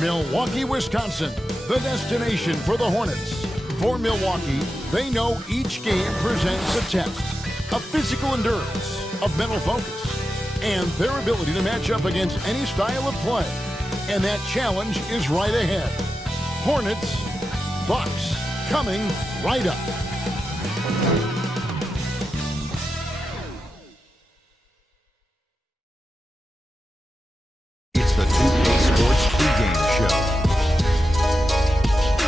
Milwaukee, Wisconsin, the destination for the Hornets. For Milwaukee, they know each game presents a test of physical endurance, of mental focus, and their ability to match up against any style of play. And that challenge is right ahead. Hornets, Bucks, coming right up.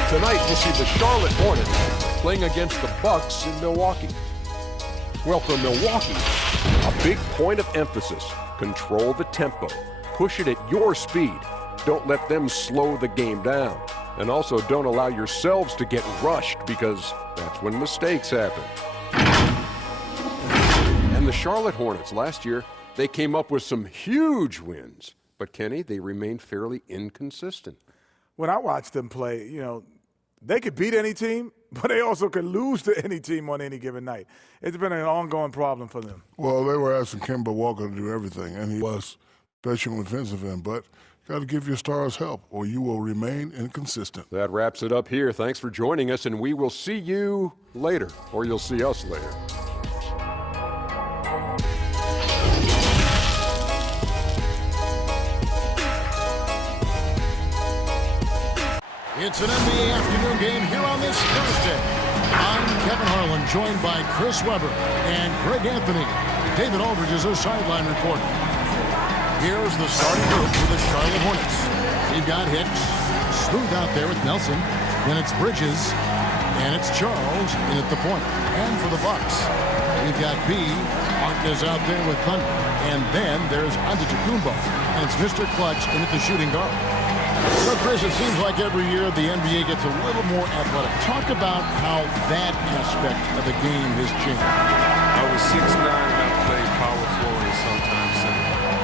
Tonight, we'll see the Charlotte Hornets playing against the Bucks in Milwaukee. Well, for Milwaukee, a big point of emphasis: control the tempo. Push it at your speed. Don't let them slow the game down. And also, don't allow yourselves to get rushed, because that's when mistakes happen. And the Charlotte Hornets, last year, they came up with some huge wins. But, Kenny, they remained fairly inconsistent. When I watch them play, they could beat any team, but they also could lose to any team on any given night. It's been an ongoing problem for them. Well, they were asking Kemba Walker to do everything, and he was, especially on the defensive end. But you got to give your stars help, or you will remain inconsistent. That wraps it up here. Thanks for joining us, and we will see you later, or you'll see us later. It's an NBA afternoon game here on this Thursday. I'm Kevin Harlan, joined by Chris Webber and Craig Anthony. David Aldridge is our sideline reporter. Here's the starting group for the Charlotte Hornets. We've got Hicks, smooth out there with Nelson. Then it's Bridges, and it's Charles in at the point. And for the Bucks, we've got B. Martin is out there with Thunder. And then there's Antetokounmpo, and it's Mr. Clutch in at the shooting guard. So, Chris, it seems like every year the NBA gets a little more athletic. Talk about how that aspect of the game has changed. I was 6'9", and I played power forward sometimes. And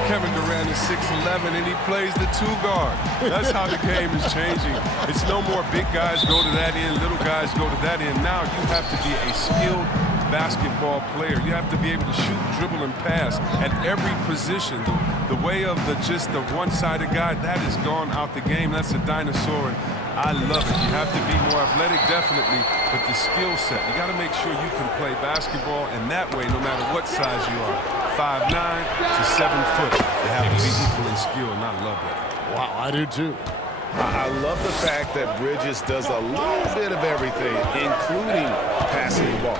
Kevin Durant is 6'11", and he plays the two guard. That's how the game is changing. It's no more big guys go to that end, little guys go to that end. Now you have to be a skilled basketball player. You have to be able to shoot, dribble, and pass at every position. The way of just the one-sided guy, that has gone out the game. That's a dinosaur, and I love it. You have to be more athletic, definitely, but the skill set, you got to make sure you can play basketball, and that way, no matter what size you are, 5'9" to 7 foot, they have to be equal in skill, and I love that. Wow, I do too. I love the fact that Bridges does a little bit of everything, including passing the ball.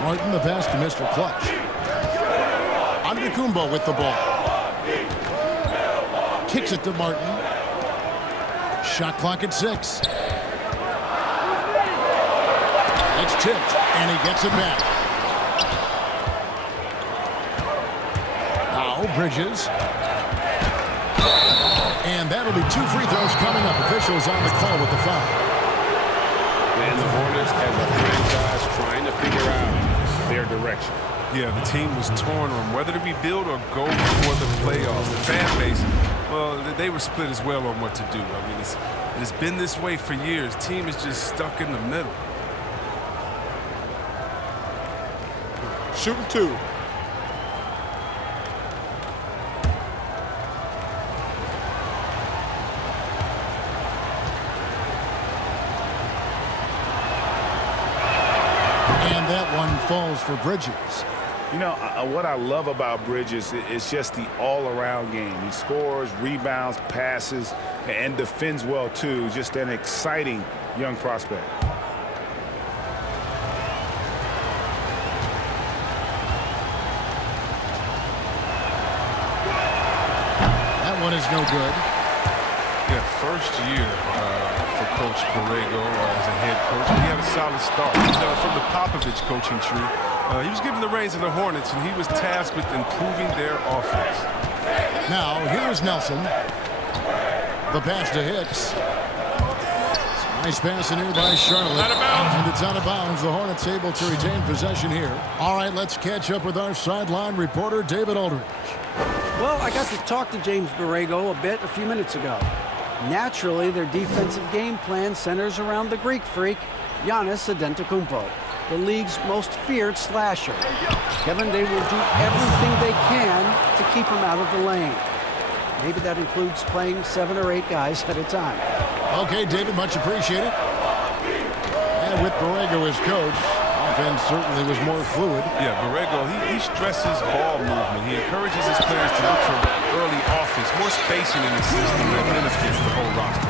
Martin, the pass to Mr. Clutch. Antetokounmpo with the ball. Kicks it to Martin. Shot clock at 6. It's tipped, and he gets it back. Now Bridges. And that'll be 2 free throws coming up. Officials on the call with the foul. And the Hornets, as a franchise, trying to figure out their direction. Yeah, the team was torn on whether to rebuild or go for the playoffs. The fan base, well, they were split as well on what to do. I mean, it's been this way for years. Team is just stuck in the middle. Shooting 2. And that one falls for Bridges. What I love about Bridges is just the all-around game. He scores, rebounds, passes, and defends well, too. Just an exciting young prospect. That one is no good. Yeah, first year for Coach Borrego as a head coach. He had a solid start. From the Popovich coaching tree. He was given the reins of the Hornets, and he was tasked with improving their offense. Now, here's Nelson. The pass to Hicks. Nice pass in here by Charlotte. Out of bounds. And it's out of bounds. The Hornets able to retain possession here. All right, let's catch up with our sideline reporter, David Aldridge. Well, I got to talk to James Borrego a bit a few minutes ago. Naturally, their defensive game plan centers around the Greek freak, Giannis Antetokounmpo, the league's most feared slasher. Kevin, they will do everything they can to keep him out of the lane. Maybe that includes playing 7 or 8 guys at a time. Okay, David, much appreciated. And with Borrego as coach, offense certainly was more fluid. Yeah, Borrego, he stresses ball movement. He encourages his players to look for early offense, more spacing in the system that benefits the whole roster.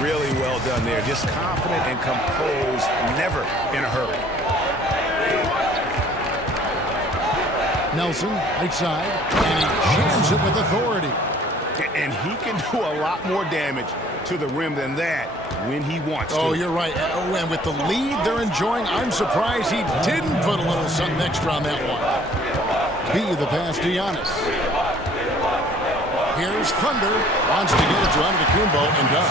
Really well done there. Just confident and composed, never in a hurry. Nelson, right side, and he jams it with authority. And he can do a lot more damage to the rim than that when he wants to. Oh, you're right. And with the lead they're enjoying, I'm surprised he didn't put a little something extra on that one. B, the pass to Giannis. Here's Thunder. Wants to get it to Antetokounmpo and does.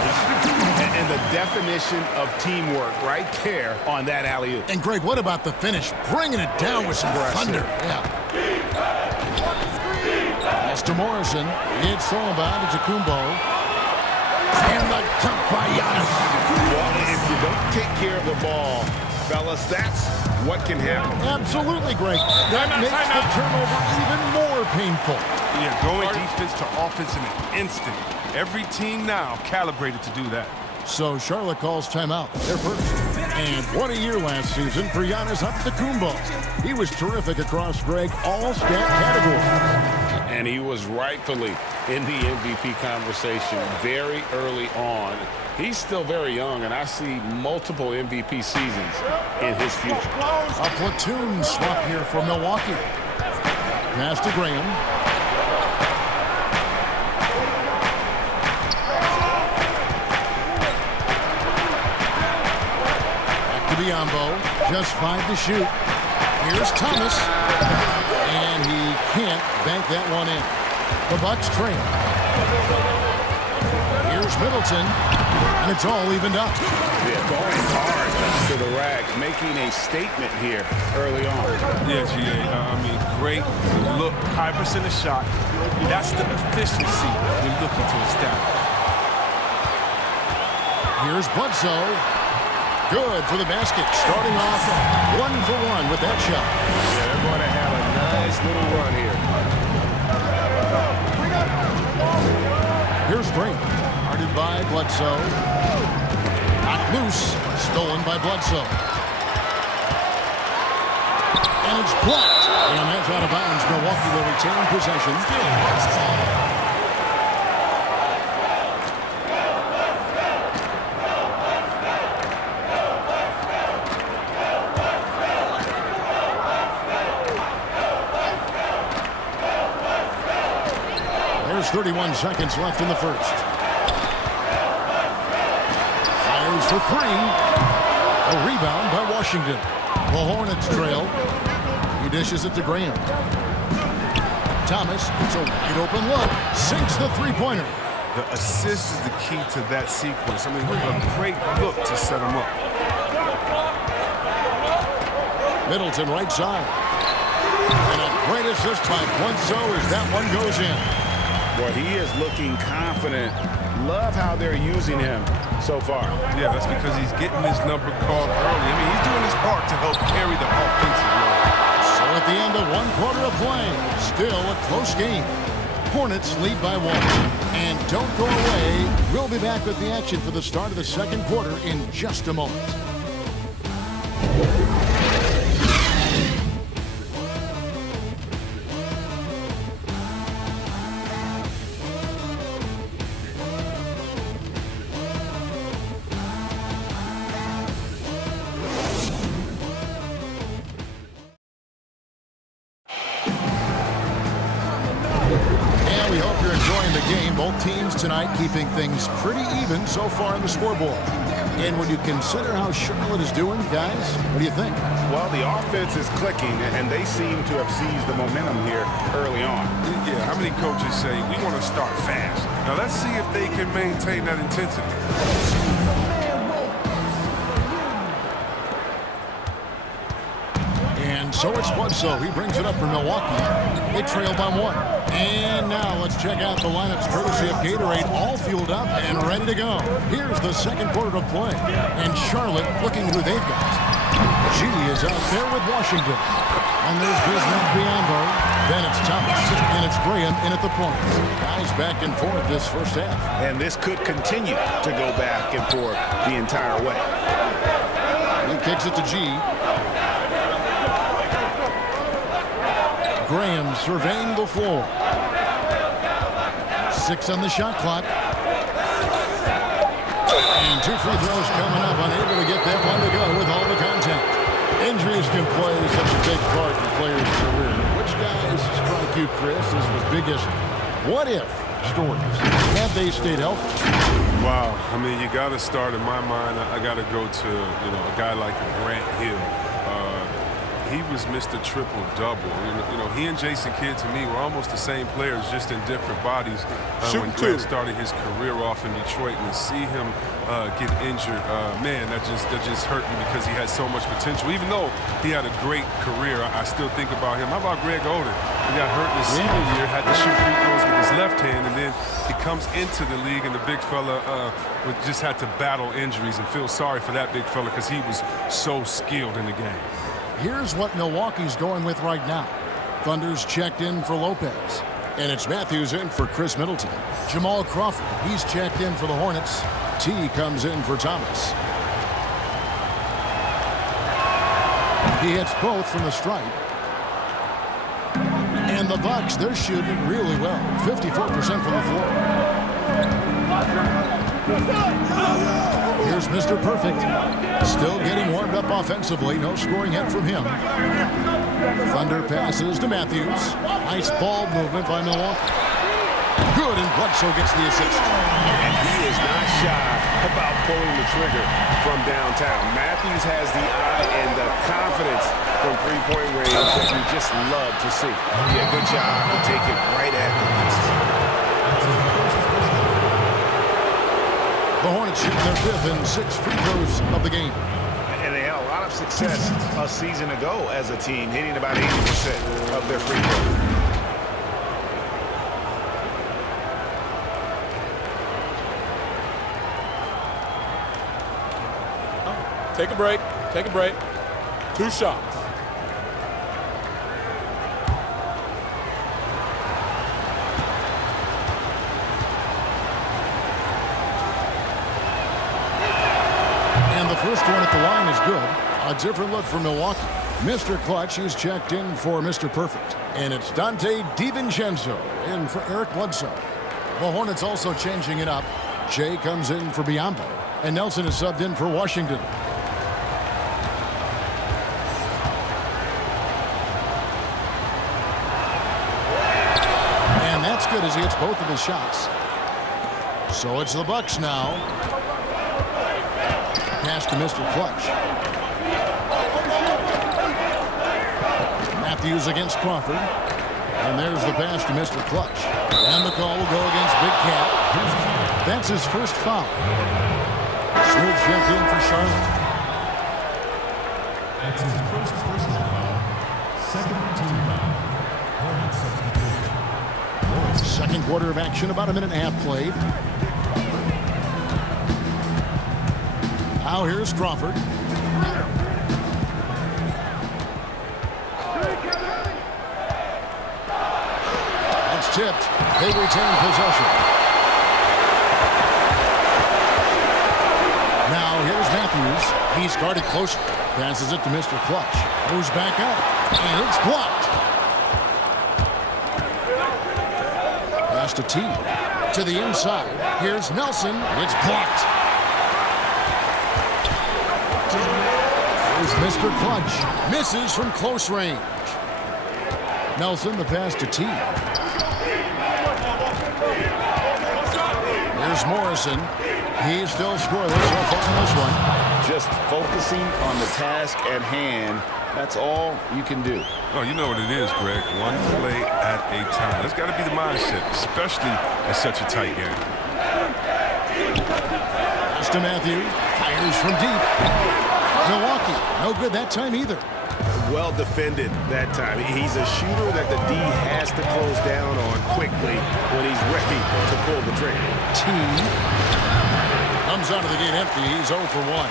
And the definition of teamwork right there on that alley-oop. And, Greg, what about the finish? Bringing it down with some thunder. Yeah. Pass to Morrison. It's thrown by Antetokounmpo. And the jump by Giannis. Well, if you don't take care of the ball, fellas, that's what can happen. Absolutely, Greg. That makes the turnover even more painful. Yeah, going defense to offense in an instant. Every team now calibrated to do that. So Charlotte calls timeout. They're first. And what a year last season for Giannis Antetokounmpo. He was terrific across, Greg, all stat categories. And he was rightfully in the MVP conversation very early on. He's still very young, and I see multiple MVP seasons in his future. A platoon swap here for Milwaukee. Pass to Graham. Biombo, just 5 to shoot. Here's Thomas, and he can't bank that one in. The Bucks trail. Here's Middleton, and it's all evened up. Yeah, going hard to the rack, making a statement here early on. Yeah, GA, I mean, great look, high percentage shot. That's the efficiency we're looking to establish. Here's Bledsoe. Good for the basket. Starting off 1-for-1 with that shot. Yeah, they're going to have a nice little run here. Here's Green. Guarded by Bledsoe. Knocked loose. Stolen by Bledsoe. And it's blocked. And that's out of bounds. Milwaukee will retain possession. There's 31 seconds left in the first. Fires for 3. A rebound by Washington. The Hornets trail. He dishes it to Graham. Thomas, it's a wide open look. Sinks the three-pointer. The assist is the key to that sequence. I mean, a great look to set him up. Middleton right side. And a great assist by Bledsoe as that one goes in. Boy, he is looking confident. Love how they're using him so far. Yeah, that's because he's getting his number called early. I mean, he's doing his part to help carry the offensive load. So at the end of 1 quarter of play, still a close game. Hornets lead by 1. And don't go away. We'll be back with the action for the start of the second quarter in just a moment. We hope you're enjoying the game. Both teams tonight keeping things pretty even so far on the scoreboard. And when you consider how Charlotte is doing, guys, what do you think? Well, the offense is clicking, and they seem to have seized the momentum here early on. Yeah, how many coaches say, we want to start fast? Now, let's see if they can maintain that intensity. And so it's Bledsoe. He brings it up for Milwaukee. They trail by 1. And now let's check out the lineups courtesy of Gatorade, all fueled up and ready to go. Here's the second quarter of play. And Charlotte looking who they've got. G is out there with Washington. And there's Bismack Biyombo. Then it's Thomas. And it's Graham in at the point. Guys back and forth this first half. And this could continue to go back and forth the entire way. He kicks it to G. Graham surveying the floor. 6 on the shot clock. And 2 free throws coming up. Unable to get that one to go with all the contact. Injuries can play such a big part in a player's career. Which guys strike you, Chris, as the biggest what-if stories? Have they stayed healthy? Wow. I mean, you got to start, in my mind, I got to go to, a guy like Grant Hill. He was Mr. Triple-Double. He and Jason Kidd, to me, were almost the same players, just in different bodies. When Grant started his career off in Detroit, and to see him get injured, man, that just hurt me because he had so much potential. Even though he had a great career, I still think about him. How about Greg Oden? He got hurt in his senior year, had to shoot free throws with his left hand, and then he comes into the league, and the big fella just had to battle injuries, and feel sorry for that big fella because he was so skilled in the game. Here's what Milwaukee's going with right now. Thunder's checked in for Lopez. And it's Matthews in for Chris Middleton. Jamal Crawford, he's checked in for the Hornets. T comes in for Thomas. He hits both from the stripe. And the Bucks, they're shooting it really well. 54% from the floor. Here's Mr. Perfect. Still getting warmed up offensively. No scoring yet from him. Thunder passes to Matthews. Nice ball movement by Milwaukee. Good, and Bledsoe gets the assist. And he is not shy about pulling the trigger from downtown. Matthews has the eye and the confidence from three-point range that you just love to see. Yeah, good job to take it right at the miss. The Hornets shooting their 5th and 6th free throws of the game. And they had a lot of success a season ago as a team, hitting about 80% of their free throws. Take a break. Take a break. 2 shots. First one at the line is good. A different look for Milwaukee. Mr. Clutch is checked in for Mr. Perfect. And it's Dante DiVincenzo in for Eric Bledsoe. The Hornets also changing it up. Jay comes in for Biyombo. And Nelson is subbed in for Washington. And that's good as he hits both of his shots. So it's the Bucks now. Pass to Mr. Clutch. Matthews against Crawford. And there's the pass to Mr. Clutch. And the call will go against Big Cat. That's his first foul. Smooth checked in for Charlotte. That's his first personal foul. Second team foul. Second quarter of action, about a minute and a half played. Now here's Crawford. That's tipped. They retain possession. Now here's Matthews. He's guarded close. Passes it to Mr. Clutch. Goes back up. And it's blocked. Pass to T. To the inside. Here's Nelson. It's blocked. Mr. Clutch misses from close range. Nelson, the pass to T. Here's Morrison. He's still scoreless so far in this one. Just focusing on the task at hand. That's all you can do. Oh, you know what it is, Greg. One play at a time. That's got to be the mindset, especially in such a tight game. Pass to Matthews. Fires from deep. Milwaukee, no good that time either. Well defended that time. He's a shooter that the D has to close down on quickly when he's ready to pull the trigger. T comes out of the gate empty. He's 0 for 1.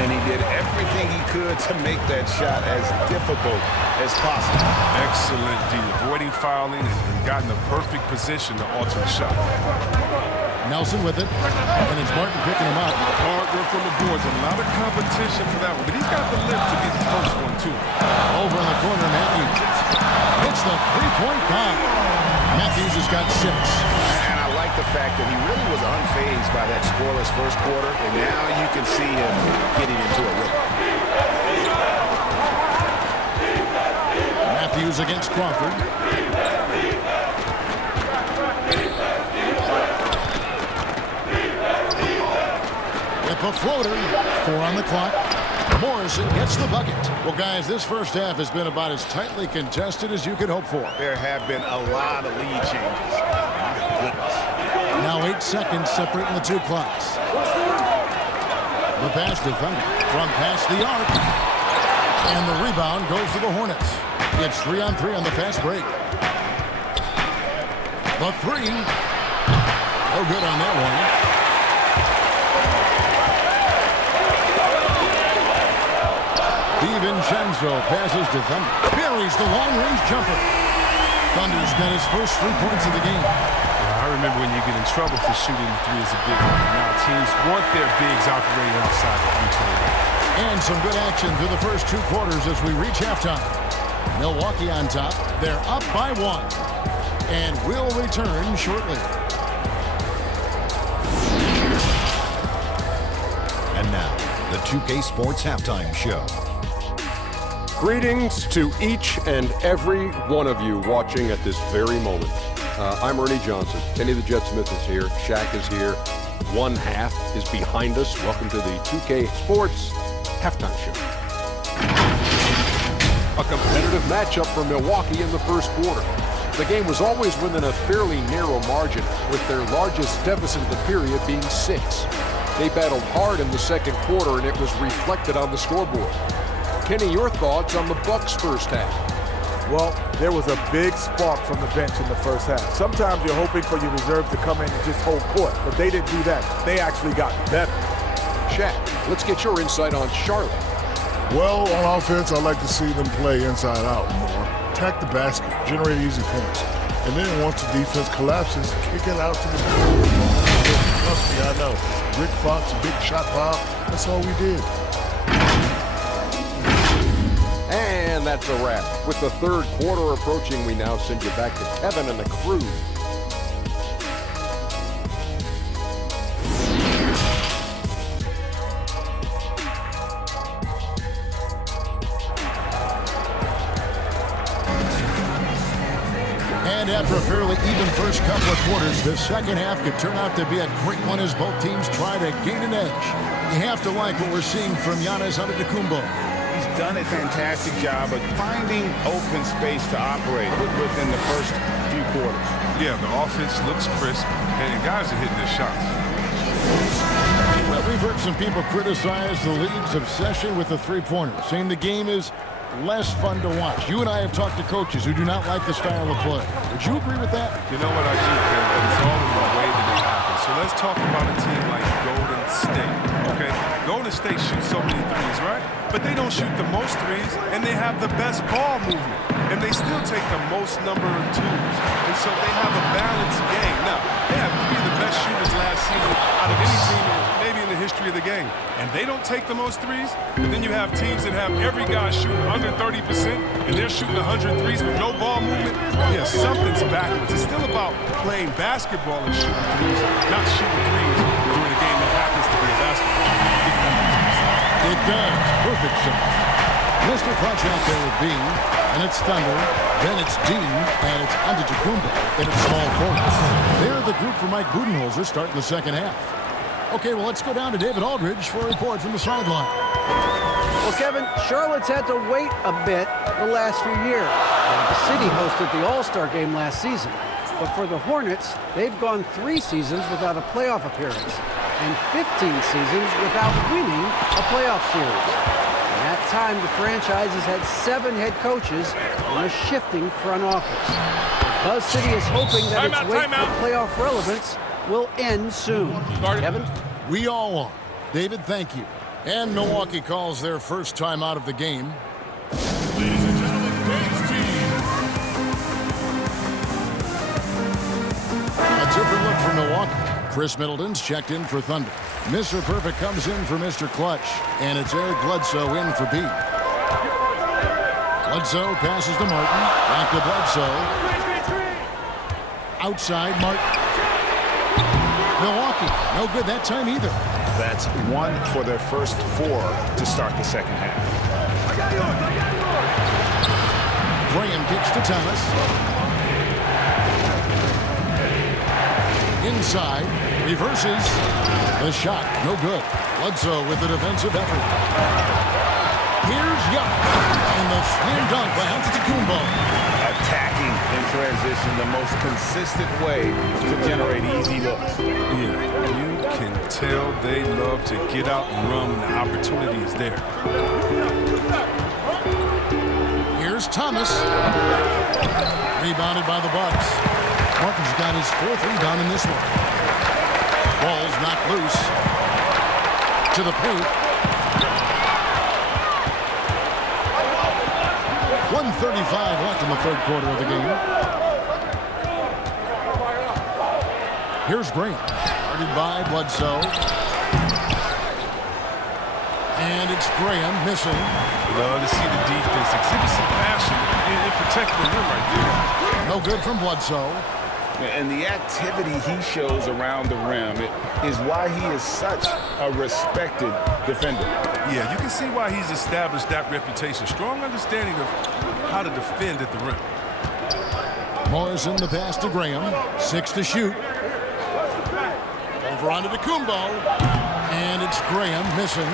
and he did everything he could to make that shot as difficult as possible. Excellent D, avoiding fouling and got in the perfect position to alter the shot. Nelson with it, and it's Martin picking him up. Hard work on the boards, a lot of competition for that one, but he's got the lift to get the first one, too. Over in the corner, Matthews hits the three-point bomb. Matthews has got 6. And I like the fact that he really was unfazed by that scoreless first quarter, and now you can see him getting into a rhythm. Matthews against Crawford. With a floater, 4 on the clock. Morrison gets the bucket. Well, guys, this first half has been about as tightly contested as you could hope for. There have been a lot of lead changes. My goodness. Now 8 seconds separating the two clocks. The pass to Thunder from past the arc. And the rebound goes to the Hornets. It's 3-on-3 on the fast break. The 3. No good on that one. DiVincenzo passes to Thunder. Buries the long-range jumper. Thunder's got his first 3 points of the game. I remember when you get in trouble for shooting the 3 as a big man. Now teams want their bigs operating outside the 3-point line. And some good action through the first 2 quarters as we reach halftime. Milwaukee on top. They're up by 1. And will return shortly. And now, the 2K Sports Halftime Show. Greetings to each and every one of you watching at this very moment. I'm Ernie Johnson. Kenny the Jet Smith is here. Shaq is here. One half is behind us. Welcome to the 2K Sports Halftime Show. A competitive matchup for Milwaukee in the first quarter. The game was always within a fairly narrow margin, with their largest deficit of the period being 6. They battled hard in the second quarter, and it was reflected on the scoreboard. Kenny, your thoughts on the Bucks' first half? Well, there was a big spark from the bench in the first half. Sometimes you're hoping for your reserves to come in and just hold court, but they didn't do that. They actually got better. Shaq, let's get your insight on Charlotte. Well, on offense, I like to see them play inside out more. Attack the basket, generate easy points. And then once the defense collapses, kick it out to the score. Trust me, I know. Rick Fox, big shot pile, that's all we did. And that's a wrap. With the third quarter approaching, we now send you back to Kevin and the crew. And after a fairly even first couple of quarters, the second half could turn out to be a great one as both teams try to gain an edge. You have to like what we're seeing from Giannis Antetokounmpo. He's done a fantastic job of finding open space to operate within the first few quarters. Yeah, the offense looks crisp, and guys are hitting their shots. Well, we've heard some people criticize the league's obsession with the three-pointer, saying the game is less fun to watch. You and I have talked to coaches who do not like the style of play. Would you agree with that? You know what, I do, Ken, but it's all in the way that it happens. So let's talk about a team like Golden State, okay? Golden State shoots so many threes, right? But they don't shoot the most threes, and they have the best ball movement. And they still take the most number of twos. And so they have a balanced game. Now, they have 3 of the best shooters last season out of any team maybe in the history of the game. And they don't take the most threes. But then you have teams that have every guy shooting under 30%, and they're shooting 100 threes with no ball movement. Yeah, something's backwards. It's still about playing basketball and shooting threes, not shooting threes during a game that happens to be a basketball. It does. Perfect sense. Mr. Clutch out there with Bean, and it's Thunder, then it's Dean, and it's Antetokounmpo, and it's small forwards. They're the group for Mike Budenholzer starting the second half. Okay, well, let's go down to David Aldridge for a report from the sideline. Well, Kevin, Charlotte's had to wait a bit the last few years. The city hosted the All-Star game last season. But for the Hornets, they've gone 3 seasons without a playoff appearance and 15 seasons without winning a playoff series. In that time, the franchise has had 7 head coaches and a shifting front office. Buzz City is hoping that its wait for playoff relevance will end soon. Kevin? We all are. David, thank you. And Milwaukee calls their first time out of the game. Ladies and gentlemen, Games team. A different look from Milwaukee. Chris Middleton's checked in for Thunder. Mr. Perfect comes in for Mr. Clutch. And it's Eric Bledsoe in for B. Bledsoe passes to Martin. Back to Bledsoe. Outside, Martin. Milwaukee, no good that time either. That's 1 for their first 4 to start the second half. Graham kicks to Thomas. Inside, reverses. The shot, no good. Bledsoe with the defensive effort. Here's Giannis. And the slam dunk by Antetokounmpo. Attacking in transition, the most consistent way to generate easy looks. Yeah, you can tell they love to get out and run when the opportunity is there. Here's Thomas. Rebounded by the Bucks. Martin's got his 4th rebound in this one. Ball's knocked loose. To the paint. 1:35 left in the 3rd quarter of the game. Here's Graham. Guarded by Bledsoe. And it's Graham missing. Love to see the defense exhibit some passion in protecting the rim right there. No good from Bledsoe. And the activity he shows around the rim is why he is such a respected defender. Yeah, you can see why he's established that reputation. Strong understanding of how to defend at the rim. Morrison the pass to Graham. 6 to shoot. Over onto Antetokounmpo. And it's Graham missing.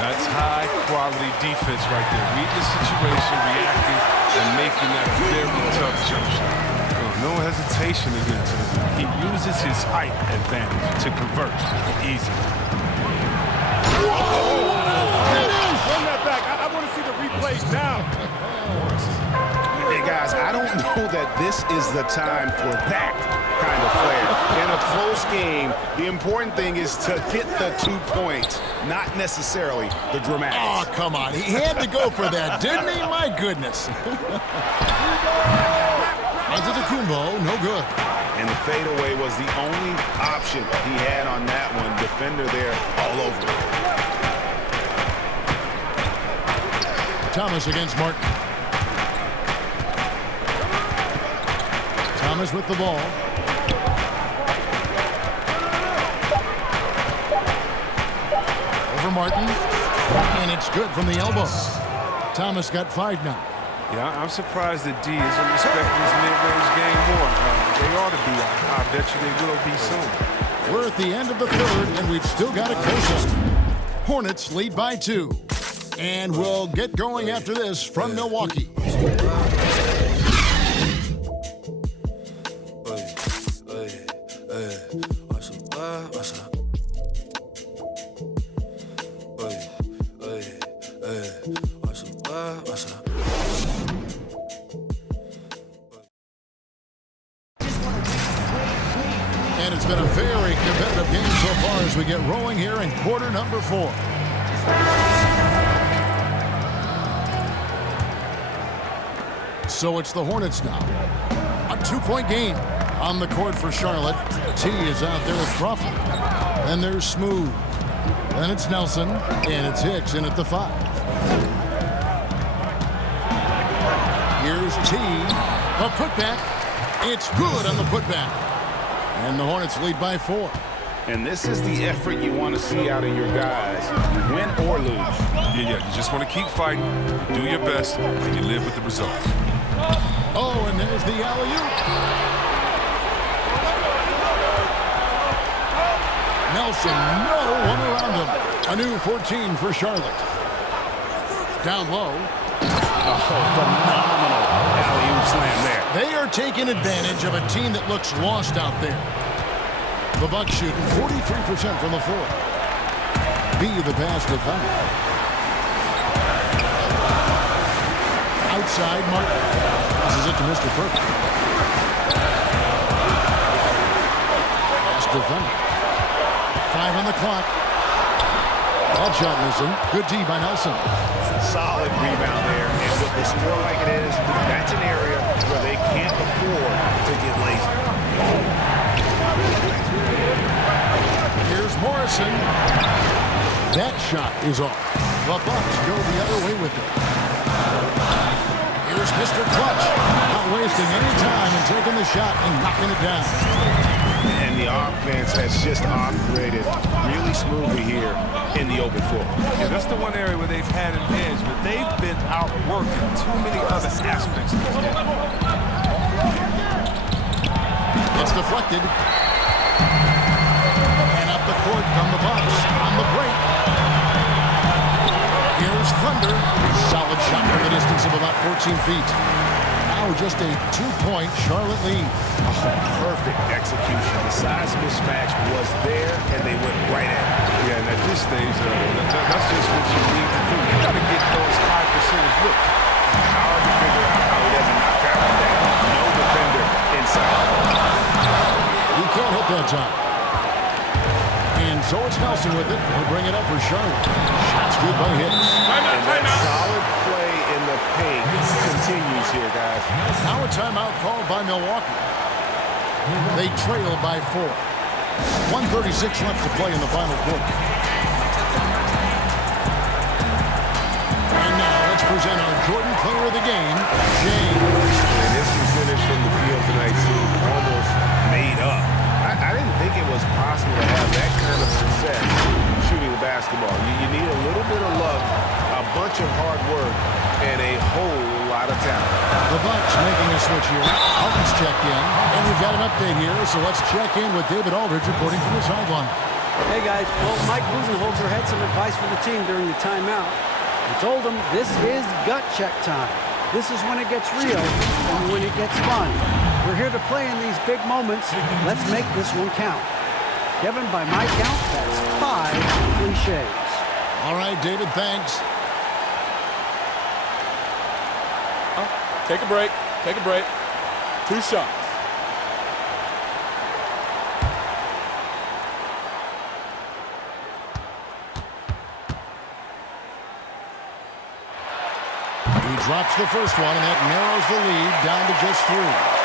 That's high-quality defense right there. Reading the situation, reacting, and making that very tough jump shot. No hesitation against him. He uses his height advantage to convert. Easy. Run that back. I want to see the replays now. Hey, guys, I don't know that this is the time for that kind of flair. In a close game, the important thing is to get the 2 points, not necessarily the dramatics. Oh, come on. He had to go for that, didn't he? My goodness. Antetokounmpo, no good. And the fadeaway was the only option he had on that one. Defender there all over it. Thomas against Martin. Thomas with the ball. Over Martin. And it's good from the elbow. Thomas got 5 now. Yeah, I'm surprised that D isn't respecting his mid-range game more. They ought to be. I bet you they will be soon. We're at the end of the 3rd, and we've still got a close one. Hornets lead by 2. And we'll get going after this from Milwaukee. And it's been a very competitive game so far as we get rolling here in quarter number 4. So it's the Hornets now. A 2-point game on the court for Charlotte. T is out there with Crawford. Then there's Smooth. Then it's Nelson. And it's Hicks in at the 5. Here's T. A putback. It's good on the putback. And the Hornets lead by 4. And this is the effort you want to see out of your guys, win or lose. Yeah, you just want to keep fighting, do your best, and you live with the results. Oh, and there's the alley-oop. Nelson, no one around him. A new 14 for Charlotte. Down low. Phenomenal alley-oop slam there. They are taking advantage of a team that looks lost out there. The Bucks shooting 43% from the floor. B the pass to Thunder. Outside, Martin. This is it to Mr. Perfect. Pass to Thunder. 5 on the clock. That shot missing. Good D by Nelson. Solid rebound there. And with the score like it is, that's an area where they can't afford to get lazy. Here's Morrison. That shot is off. The Bucks go the other way with it. Here's Mr. Clutch. Not wasting any time and taking the shot and knocking it down. And the offense has just operated really smoothly here in the open floor. Yeah, that's the one area where they've had an edge, but they've been outworking too many other aspects of this game. It's deflected. And up the court from the Bucks on the break. Here's Thunder. Solid shot from the distance of about 14 feet. Now just a 2-point Charlotte lead. Oh, perfect execution. The size mismatch was there, and they went right at it. Yeah, and at this stage, that's just what you need to do. You got to get those high percentage looks. Hard to figure out how he doesn't knock that one down. No defender inside. He can't hit that time. And so it's Nelson with it. He'll bring it up for Charlotte. Shots good by Hicks. And that solid play in the paint continues here, guys. Now a timeout called by Milwaukee. They trail by 4. 1:36 left to play in the final quarter. And now let's present our Jordan player of the game, James. And this percentage from the field tonight seemed almost made up. I didn't think it was possible to have that kind of success shooting the basketball. You need a little bit of luck, a bunch of hard work, and a whole lot of talent. The Bucks making a switch here. Alton's checked in, and we've got an update here, so let's check in with David Aldridge reporting from the sideline. Hey guys, well, Mike Budenholzer had some advice for the team during the timeout. He told them this is gut check time. This is when it gets real and when it gets fun. We're here to play in these big moments. Let's make this one count. Kevin, by my count, that's 5 cliches. All right, David, thanks. Take a break. Take a break. 2 shots. He drops the first one, and that narrows the lead down to just 3.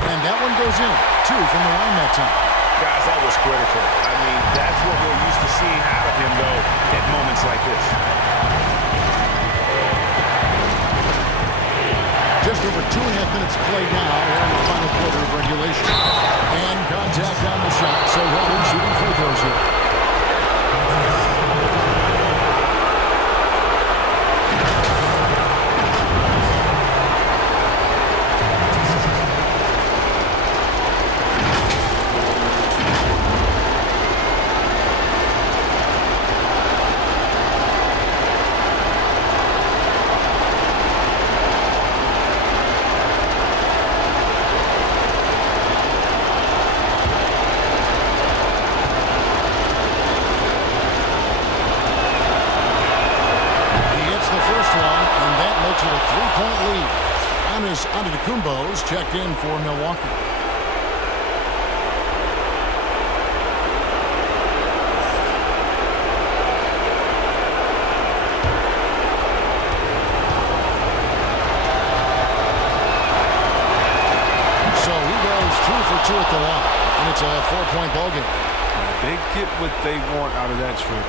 And that one goes in. 2 from the line that time. Guys, that was critical. I mean, that's what we're used to seeing out of him, though, at moments like this. Just over 2.5 minutes played now here in the final quarter of regulation. And contact on the shot, so he'll be shooting free throws here. Antetokounmpo's checked in for Milwaukee. So he goes 2 for 2 at the line, and it's a 4-point ball game. They get what they want out of that trip.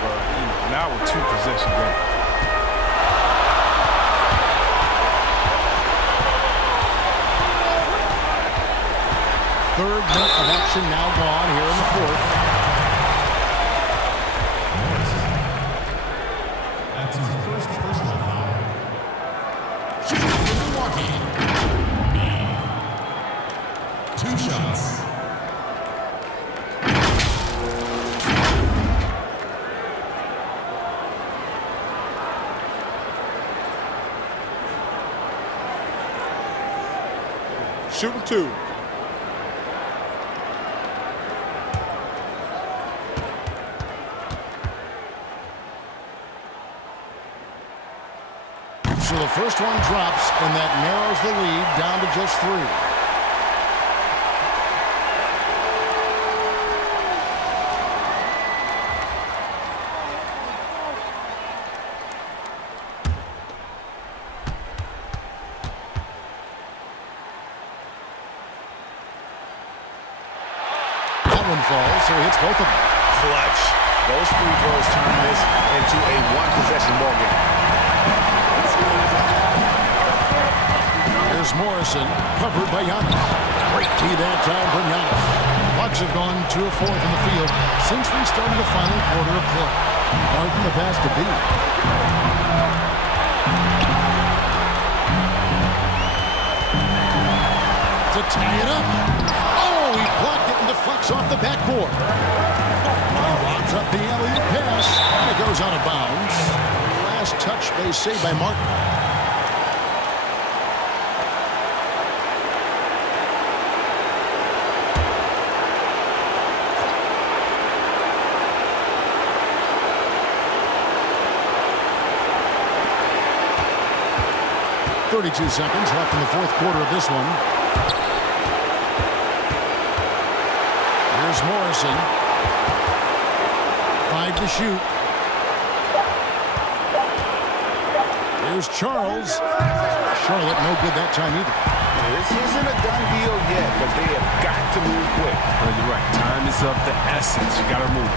Now a 2-possession game. Third minute of action now gone here in the fourth. Morrison. That's his first personal foul. Milwaukee. 2 shots. Shooting 2. first one drops, and that narrows the lead down to just 3. That one falls, so he hits both of them. Clutch. Those free throws turn this into a one-possession ball game. Here's Morrison, covered by Giannis. Great D that time from Giannis. The Bucks have gone 2 of 4 in the field since we started the final quarter of play. Martin the pass to B. To tie it up. Oh, he blocked it and deflects off the backboard. Lobs up the alley-oop pass, and it goes out of bounds. Last touch, they say, by Martin. .32 seconds left in the fourth quarter of this one. Here's Morrison. 5 to shoot. Here's Charles. Charlotte no good that time either. This isn't a done deal yet, but they have got to move quick. Well, you're right. Time is of the essence. You got to move.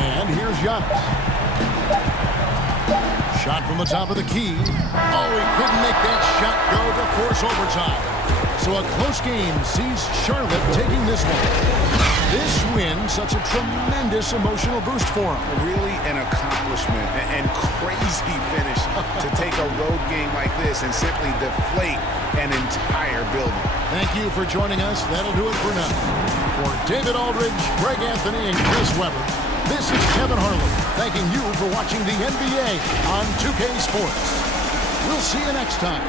And here's Giannis. Shot from the top of the key. Oh, he couldn't make that shot go to force overtime. So a close game sees Charlotte taking this one. This win, such a tremendous emotional boost for him. Really an accomplishment and crazy finish to take a road game like this and simply deflate an entire building. Thank you for joining us. That'll do it for now. For David Aldridge, Greg Anthony, and Chris Webber, this is Kevin Harlan thanking you for watching the NBA on 2K Sports. We'll see you next time.